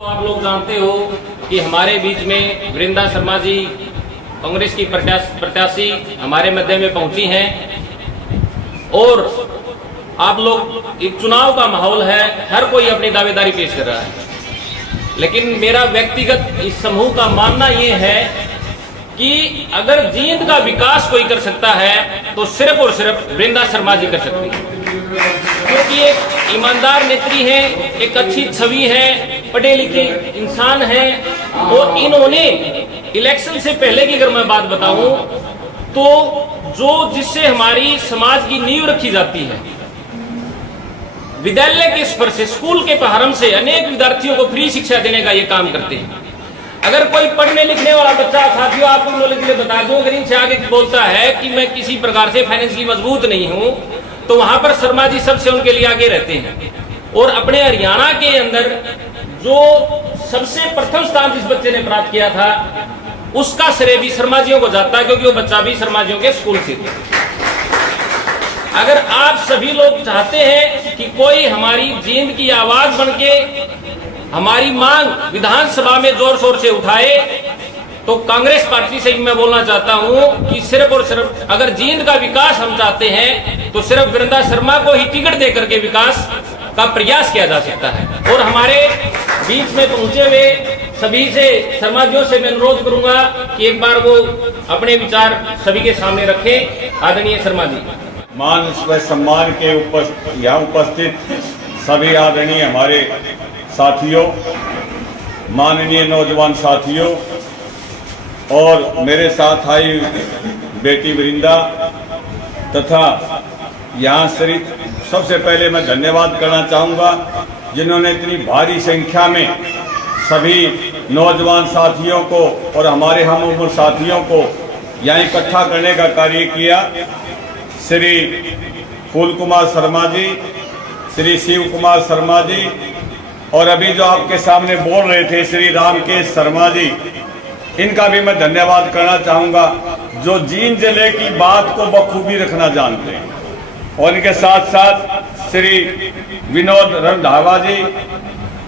तो आप लोग जानते हो कि हमारे बीच में वृंदा शर्मा जी कांग्रेस की प्रत्याशी हमारे मध्य में पहुंची हैं और आप लोग एक चुनाव का माहौल है, हर कोई अपनी दावेदारी पेश कर रहा है। लेकिन मेरा व्यक्तिगत इस समूह का मानना ये है कि अगर जींद का विकास कोई कर सकता है तो सिर्फ और सिर्फ वृंदा शर्मा जी कर सकती है, क्योंकि एक ईमानदार नेत्री है, एक अच्छी छवि है, पढ़े लिखे इंसान है और इन्होंने इलेक्शन से पहले की अगर मैं बात बताऊं तो जो जिससे हमारी समाज की नींव रखी जाती है, विद्यालय के स्तर से, स्कूल के प्रारंभ से अनेक विद्यार्थियों को फ्री शिक्षा देने का ये काम करते हैं। अगर कोई पढ़ने लिखने वाला बच्चा, साथियों आपको नॉलेज के लिए बता दूं, अगर इनसे आगे बोलता है कि मैं किसी प्रकार से फाइनेंशियली मजबूत नहीं हूं, तो वहां पर शर्मा जी सबसे उनके लिए आगे रहते हैं। और अपने हरियाणा के अंदर जो सबसे प्रथम स्थान जिस बच्चे ने प्राप्त किया था उसका श्रेय भी शर्मा जियों को जाता है, क्योंकि वो बच्चा भी शर्मा जियों के स्कूल से था। अगर आप सभी लोग चाहते हैं कि कोई हमारी जींद की आवाज बनके हमारी मांग विधानसभा में जोर शोर से उठाए, तो कांग्रेस पार्टी से मैं बोलना चाहता हूं कि सिर्फ और सिर्फ अगर जींद का विकास हम चाहते हैं तो सिर्फ वृंदा शर्मा को ही टिकट देकर के विकास का प्रयास किया जा सकता है। और हमारे बीच में पहुंचे हुए सभी से, शर्मा जियों से मैं अनुरोध करूंगा कि एक बार वो अपने विचार सभी के सामने रखें। आदरणीय शर्मा जी। मान व सम्मान के यहाँ उपस्थित सभी आदरणीय हमारे साथियों, माननीय नौजवान साथियों और मेरे साथ आई बेटी वृंदा तथा यहाँ श्री, सबसे पहले मैं धन्यवाद करना चाहूँगा जिन्होंने इतनी भारी संख्या में सभी नौजवान साथियों को और हमारे हम उम्र साथियों को यहाँ इकट्ठा करने का कार्य किया। श्री फूल कुमार शर्मा जी, श्री शिव कुमार शर्मा जी और अभी जो आपके सामने बोल रहे थे श्री रामकेश शर्मा जी, इनका भी मैं धन्यवाद करना चाहूँगा जो जींद जिले की बात को बखूबी रखना जानते हैं। और इनके साथ साथ श्री विनोद रंधावा जी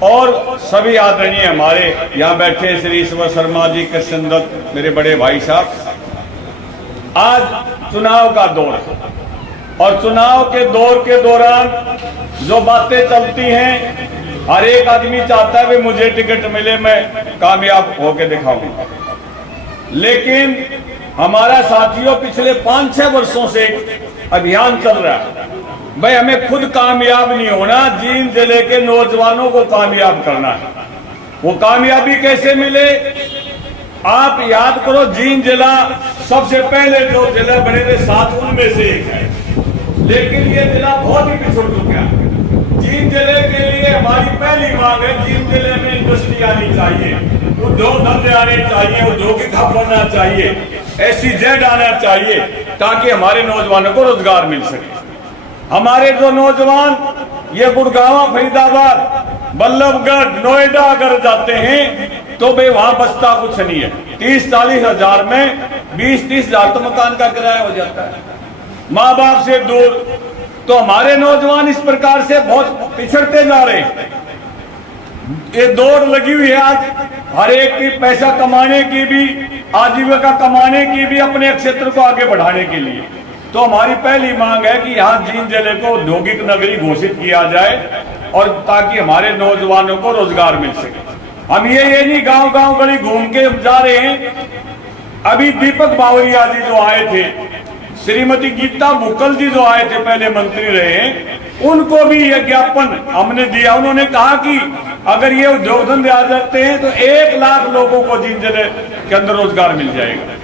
और सभी आदरणीय हमारे यहाँ बैठे श्री ईश्वर शर्मा जी, कृष्ण दत्त मेरे बड़े भाई साहब। आज चुनाव का दौर है और चुनाव के दौर के दौरान जो बातें चलती हैं, हर एक आदमी चाहता है कि मुझे टिकट मिले, मैं कामयाब होकर दिखाऊंगा। लेकिन हमारा साथियों पिछले 5-6 वर्षों से अभियान चल रहा है, भाई हमें खुद कामयाब नहीं होना, जींद जिले के नौजवानों को कामयाब करना है। वो कामयाबी कैसे मिले? आप याद करो, जींद जिला सबसे पहले जो जिला बने थे 7 उनमें से एक है, लेकिन ये जिला बहुत ही पिछड़ चुका है। जींद जिले के लिए हमारी पहली मांग है, जींद जिले में इंडस्ट्री आनी चाहिए, उद्योग धंधे आने चाहिए, औद्योगिक हब बनना चाहिए, SEZ आना चाहिए ताकि हमारे नौजवानों को रोजगार मिल सके। हमारे जो नौजवान ये गुड़गांव, फरीदाबाद, बल्लभगढ़, नोएडा अगर जाते हैं तो भाई वहां बचता कुछ नहीं है। 30-40 हजार में 20-30 हजार तो मकान का किराया हो जाता है, माँ बाप से दूर। तो हमारे नौजवान इस प्रकार से बहुत पिछड़ते जा रहे हैं। ये दौड़ लगी हुई है आज हर एक की पैसा कमाने की भी, आजीविका कमाने की भी, अपने क्षेत्र को आगे बढ़ाने के लिए। तो हमारी पहली मांग है कि यहाँ जींद जिले को औद्योगिक नगरी घोषित किया जाए और ताकि हमारे नौजवानों को रोजगार मिल सके। हम ये नहीं गांव गांव गली घूम के जा रहे हैं। अभी दीपक बावरिया जी जो आए थे, श्रीमती गीता भुक्कल जी जो आए थे, पहले मंत्री रहे हैं, उनको भी यह ज्ञापन हमने दिया। उन्होंने कहा कि अगर ये उद्योग धंधे आ जाते हैं तो 1 लाख लोगों को जींद जिले के अंदर रोजगार मिल जाएगा।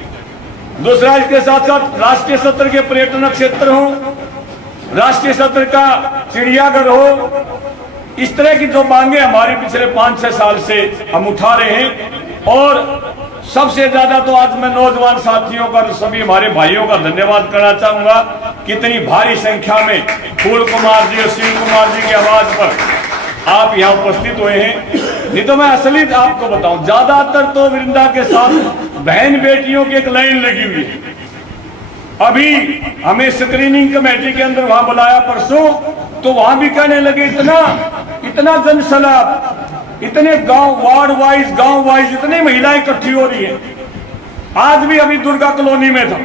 दूसरा, इसके साथ साथ राष्ट्रीय स्तर के पर्यटन क्षेत्र हो, राष्ट्रीय स्तर का चिड़ियाघर हो, इस तरह की जो मांगे हमारी पिछले 5-6 साल से हम उठा रहे हैं। और सबसे ज्यादा तो आज मैं नौजवान साथियों का, सभी हमारे भाइयों का धन्यवाद करना चाहूंगा, कितनी भारी संख्या में फूल कुमार जी और शिव कुमार जी की आवाज पर आप यहाँ उपस्थित हुए हैं। नहीं तो मैं असली आपको बताऊं, ज्यादातर तो वृंदा के साथ बहन बेटियों की एक लाइन लगी हुई है। अभी हमें स्क्रीनिंग कमेटी के अंदर वहां बुलाया परसों, तो वहां भी कहने लगे इतना जनसैलाब, इतने गांव वाइज इतनी महिलाएं इकट्ठी हो रही है। आज भी अभी दुर्गा कॉलोनी में था,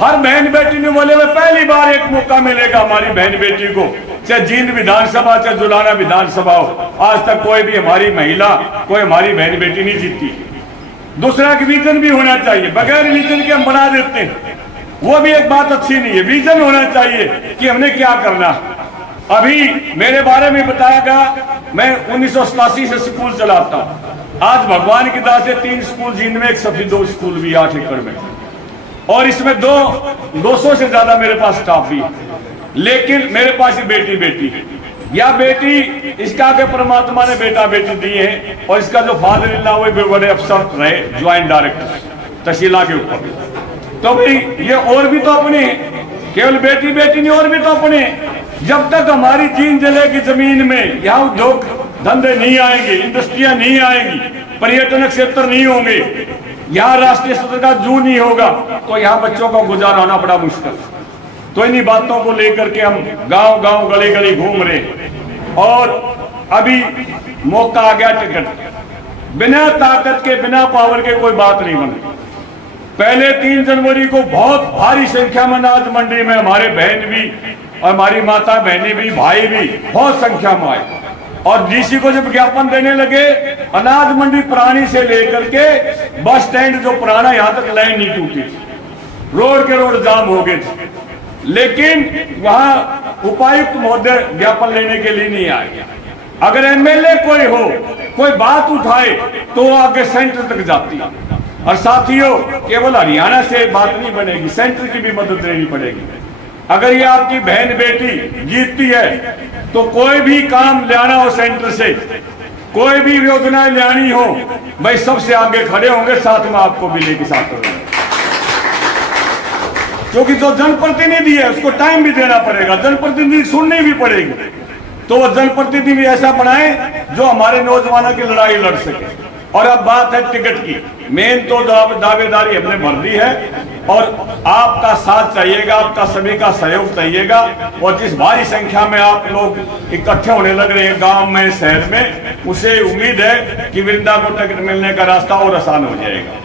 हर बहन बेटी ने बोले में पहली बार एक मौका मिलेगा हमारी बहन बेटी को, चाहे जींद विधानसभा चाहे जुलाना विधानसभा हो, आज तक कोई भी हमारी महिला कोई हमारी बहन बेटी नहीं जीती। दूसरा कि विजन भी होना चाहिए, बगैर विजन के हम बना देते हैं, वो भी एक बात अच्छी नहीं है। विजन होना चाहिए कि हमने क्या करना। अभी मेरे बारे में बताया गया, मैं 1987 से स्कूल चलाता हूँ। आज भगवान की दया से 3 स्कूल जींद में, एक सफेदो स्कूल भी 8 एकड़ में, और इसमें 200 से ज्यादा मेरे पास स्टाफ भी है। लेकिन मेरे पास ही बेटी है या बेटी, इसका आगे परमात्मा ने बेटा बेटी दिए हैं, और इसका जो फादर इन लॉ वो भी बड़े अफसर रहे, ज्वाइंट डायरेक्टर तहसीला के ऊपर। तो भाई ये और भी तो अपने, केवल बेटी नहीं, और भी तो अपने। जब तक हमारी जींद जिले की जमीन में यहाँ उद्योग धंधे नहीं आएंगे, इंडस्ट्रियां नहीं आएंगी, पर्यटन क्षेत्र नहीं होंगे, यहाँ राष्ट्रीय स्तर का जू नहीं होगा, तो यहाँ बच्चों का गुजारा होना बड़ा मुश्किल। तो इन्हीं बातों को लेकर के हम गांव गली घूम रहे, और अभी मौका आ गया टिकट, बिना ताकत के बिना पावर के कोई बात नहीं बनती। पहले 3 जनवरी को बहुत भारी संख्या में अनाज मंडी में हमारे बहन भी और हमारी माता बहनें भी, भाई भी बहुत संख्या में आए, और डीसी को जब ज्ञापन देने लगे, अनाज मंडी पुरानी से लेकर के बस स्टैंड जो पुराना, यहाँ तक लाइन नहीं टूटी थी, रोड के रोड जाम हो गए थे। लेकिन वहां उपायुक्त महोदय ज्ञापन लेने के लिए नहीं आए। अगर एमएलए कोई हो, कोई बात उठाए, तो वो आगे सेंटर तक जाती है। और साथियों, केवल हरियाणा से बात नहीं बनेगी, सेंटर की भी मदद लेनी पड़ेगी। अगर ये आपकी बहन बेटी जीतती है, तो कोई भी काम लाना हो सेंटर से, कोई भी योजनाएं लानी हो, भाई सबसे आगे खड़े होंगे, साथ में आपको भी लेके साथ होंगे। क्योंकि जो जनप्रतिनिधि है उसको टाइम भी देना पड़ेगा, जनप्रतिनिधि सुननी भी पड़ेगी। तो वो जनप्रतिनिधि भी ऐसा बनाए जो हमारे नौजवानों की लड़ाई लड़ सके। और अब बात है टिकट की, मेन तो दावेदारी हमने भर दी है, और आपका साथ चाहिएगा, आपका सभी का सहयोग चाहिएगा। और जिस भारी संख्या में आप लोग इकट्ठे होने लग रहे हैं गांव में, शहर में, उसे उम्मीद है कि वृंदा को टिकट मिलने का रास्ता और आसान हो जाएगा।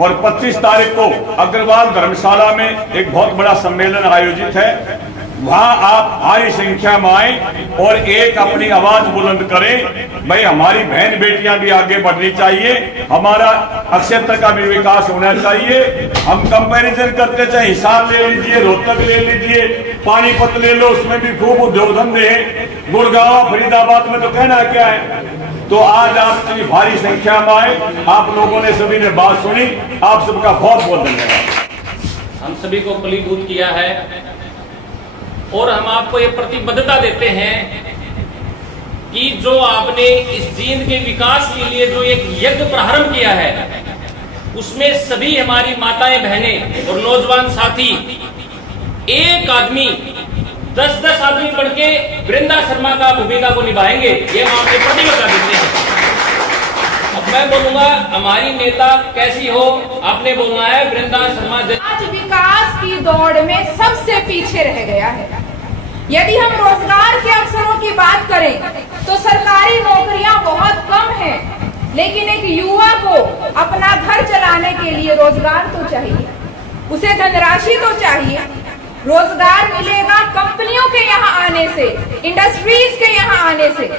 और 25 तारीख को अग्रवाल धर्मशाला में एक बहुत बड़ा सम्मेलन आयोजित है, वहां आप भारी संख्या में आए और एक अपनी आवाज बुलंद करें। भाई हमारी बहन बेटियां भी आगे बढ़नी चाहिए, हमारा क्षेत्र का भी विकास होना चाहिए। हम कंपैरिजन करते, चाहे हिसार ले लीजिए, रोहतक ले लीजिए, पानीपत ले लो, उसमें भी खूब उद्योग धंधे हैं, गुड़गांव फरीदाबाद में तो कहना क्या है। तो आज आप इतनी भारी संख्या में आए, आप लोगों ने सभी ने बात सुनी, आप सबका बहुत बहुत धन्यवाद। हम सभी को फलीभूत किया है, और हम आपको ये प्रतिबद्धता देते हैं कि जो आपने इस जींद के विकास के लिए जो एक यज्ञ प्रारंभ किया है, उसमें सभी हमारी माताएं बहनें और नौजवान साथी एक आदमी 10-10 आदमी बढ़ के वृंदा शर्मा का भूमिका को निभाएंगे, ये हम आपसे प्रतिबद्धता देते हैं। अब मैं बोलूंगा हमारी नेता कैसी हो, आपने बोलना है वृंदा शर्मा आज विकास की दौड़ में सबसे पीछे रह गया है। यदि हम रोजगार के अवसरों की बात करें तो सरकारी नौकरियां बहुत कम हैं, लेकिन एक युवा को अपना घर चलाने के लिए रोजगार तो चाहिए, उसे धनराशि तो चाहिए। रोजगार मिलेगा कंपनियों के यहाँ आने से, इंडस्ट्रीज के यहाँ आने से।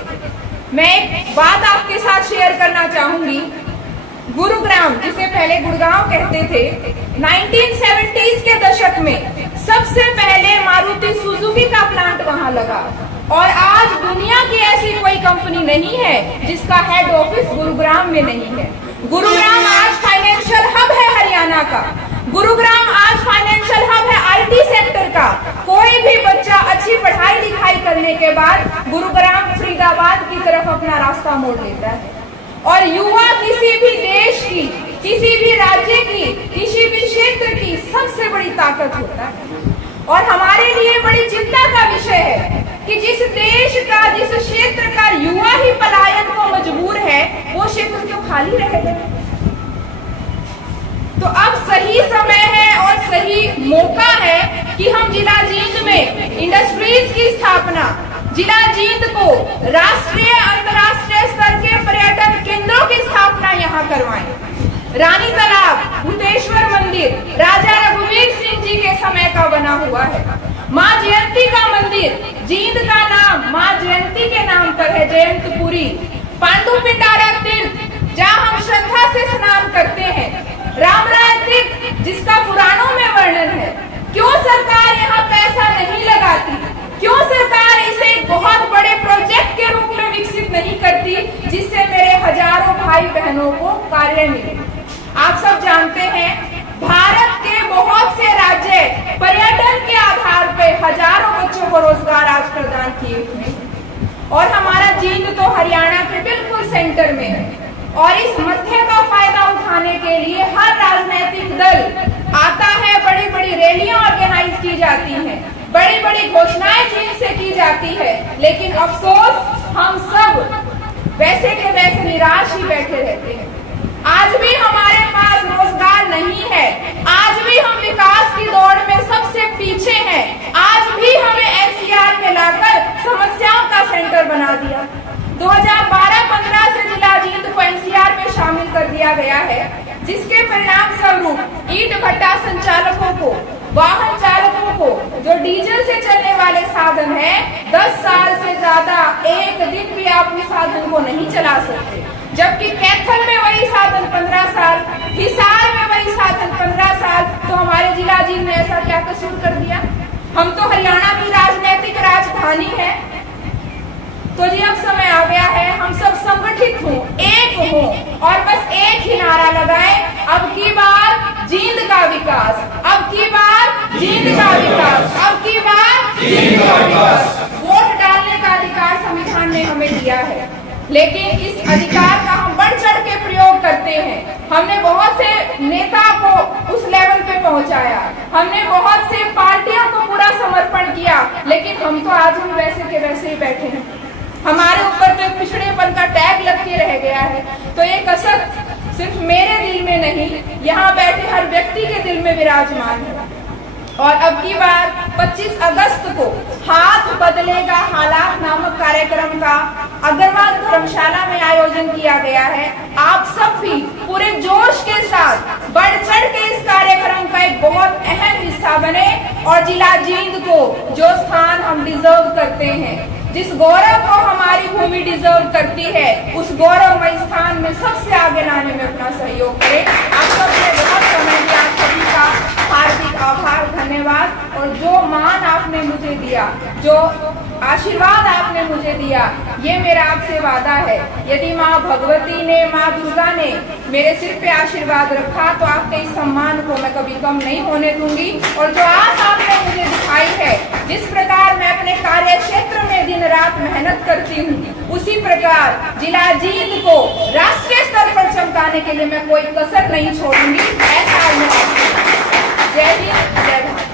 मैं एक बात आपके साथ शेयर करना चाहूंगी। गुरुग्राम, जिसे पहले गुड़गांव कहते थे, 1970s के दशक में सबसे पहले मारुति सुजुकी का प्लांट वहां लगा, और आज दुनिया की ऐसी कोई कंपनी नहीं है जिसका हेड ऑफिस गुरुग्राम में नहीं है। गुरुग्राम आज फाइनेंशियल हब है हरियाणा का, गुरुग्राम आज फाइनेंशियल हब है आईटी सेक्टर का। कोई भी बच्चा अच्छी पढ़ाई लिखाई करने के बाद गुरुग्राम फरीदाबाद की तरफ अपना रास्ता मोड़ लेता है। और युवा किसी भी देश की, किसी भी राज्य की, किसी भी क्षेत्र की सबसे बड़ी ताकत होता है। और हमारे लिए बड़ी चिंता का विषय है कि जिस देश का, जिस क्षेत्र का युवा ही पलायन को मजबूर है, वो क्षेत्र क्यों खाली रह गए। तो अब सही समय है और सही मौका है कि हम जिला जींद में इंडस्ट्रीज की स्थापना, जिला जींद को राष्ट्रीय अंतर्राष्ट्रीय स्तर के पर्यटन पर्यटन केंद्रों की स्थापना यहाँ करवाएं। रानी तालाब, भूतेश्वर मंदिर राजा रघुवीर सिंह जी के समय का बना हुआ है। माँ जयंती का मंदिर, जींद का नाम माँ जयंती के नाम पर है, जयंतपुरी। पांडु पिंडारा तीर्थ जहाँ हम श्रद्धा से स्नान करते हैं। रामराय तीर्थ जिसका पुराणों में वर्णन है। क्यों सरकार यहाँ पैसा नहीं लगाती? क्यों सरकार इसे एक बहुत बड़े प्रोजेक्ट के रूप में विकसित नहीं करती जिससे मेरे हजारों भाई बहनों को कार्य मिले? आप सब जानते हैं भारत के बहुत से राज्य पर्यटन के आधार पर हजारों बच्चों को रोजगार आज प्रदान किए हुए हैं और हमारा जींद तो हरियाणा के बिल्कुल सेंटर में है। और इस मध्य का फायदा उठाने के लिए हर राजनीतिक दल आता है, बड़ी बड़ी रैलियां ऑर्गेनाइज की जाती हैं, बड़ी बड़ी घोषणाएं जींद से की जाती है, लेकिन अफसोस हम सब वैसे के वैसे निराश ही बैठे रहते हैं। आज भी हमारे पास रोजगार नहीं है, आज भी हम विकास की दौड़ में सबसे पीछे हैं, आज भी हमें एनसीआर में लाकर समस्याओं का सेंटर बना दिया। 2012-15 से जिला जींद को एनसीआर में शामिल कर दिया गया है, जिसके परिणाम स्वरूप ईंट भट्टा संचालकों को, वाहन चालकों को जो डीजल से चलने वाले साधन है, 10 साल से ज्यादा एक दिन भी आप उस साधन को नहीं चला सकते। जबकि कैथल में वही साधन 15 साल, हिसार में वही साधन 15 साल। तो हमारे जिला जींद ने ऐसा क्या कसूर कर दिया? हम तो हरियाणा की राजनीतिक राजधानी है। तो जी अब समय आ गया है हम सब संगठित हों, एक हों और बस एक ही नारा लगाएं, अब की बार जींद का विकास, अब की बार जींद का विकास, अब की बार जींद का विकास। वोट डालने का अधिकार संविधान ने हमें दिया है, लेकिन इस अधिकार का हम बढ़ चढ़ के प्रयोग करते हैं। हमने बहुत से नेता को उस लेवल पे पहुंचाया, हमने बहुत से पार्टियों को पूरा समर्पण किया, लेकिन हम तो आज भी वैसे के वैसे ही बैठे हैं। हमारे ऊपर तो पिछड़ेपन का टैग लग के रह गया है। तो ये कसक सिर्फ मेरे दिल में नहीं, यहाँ बैठे हर व्यक्ति के दिल में विराजमान है। और अब की बार 25 अगस्त को हाथ बदलेगा हालात नामक कार्यक्रम का अग्रवाल धर्मशाला में आयोजन किया गया है। आप सब भी पूरे जोश के साथ बढ़ चढ़ के इस कार्यक्रम का एक बहुत अहम हिस्सा बने और जिला जींद को जो स्थान हम डिजर्व करते हैं, जिस गौरव को हमारी भूमि डिजर्व करती है, उस गौरवमय स्थान में सबसे आगे लाने में अपना सहयोग करें। आप सबसे बहुत समय दिया, आप सभी का हार्दिक आभार, धन्यवाद। और जो मान आपने मुझे दिया, जो आशीर्वाद आपने मुझे दिया, ये मेरा आपसे वादा है। यदि माँ भगवती ने, माँ दुर्गा ने मेरे सिर पे आशीर्वाद रखा तो आपके इस सम्मान को मैं कभी कम नहीं होने दूंगी। और जो आज आपने मुझे दिखाई है, जिस प्रकार मैं अपने कार्य क्षेत्र में दिन रात मेहनत करती हूँ, उसी प्रकार जिला जींद को राष्ट्रीय स्तर पर चमकाने के लिए मैं कोई कसर नहीं छोड़ूंगी। ऐसा जय हिंद, जय भारत।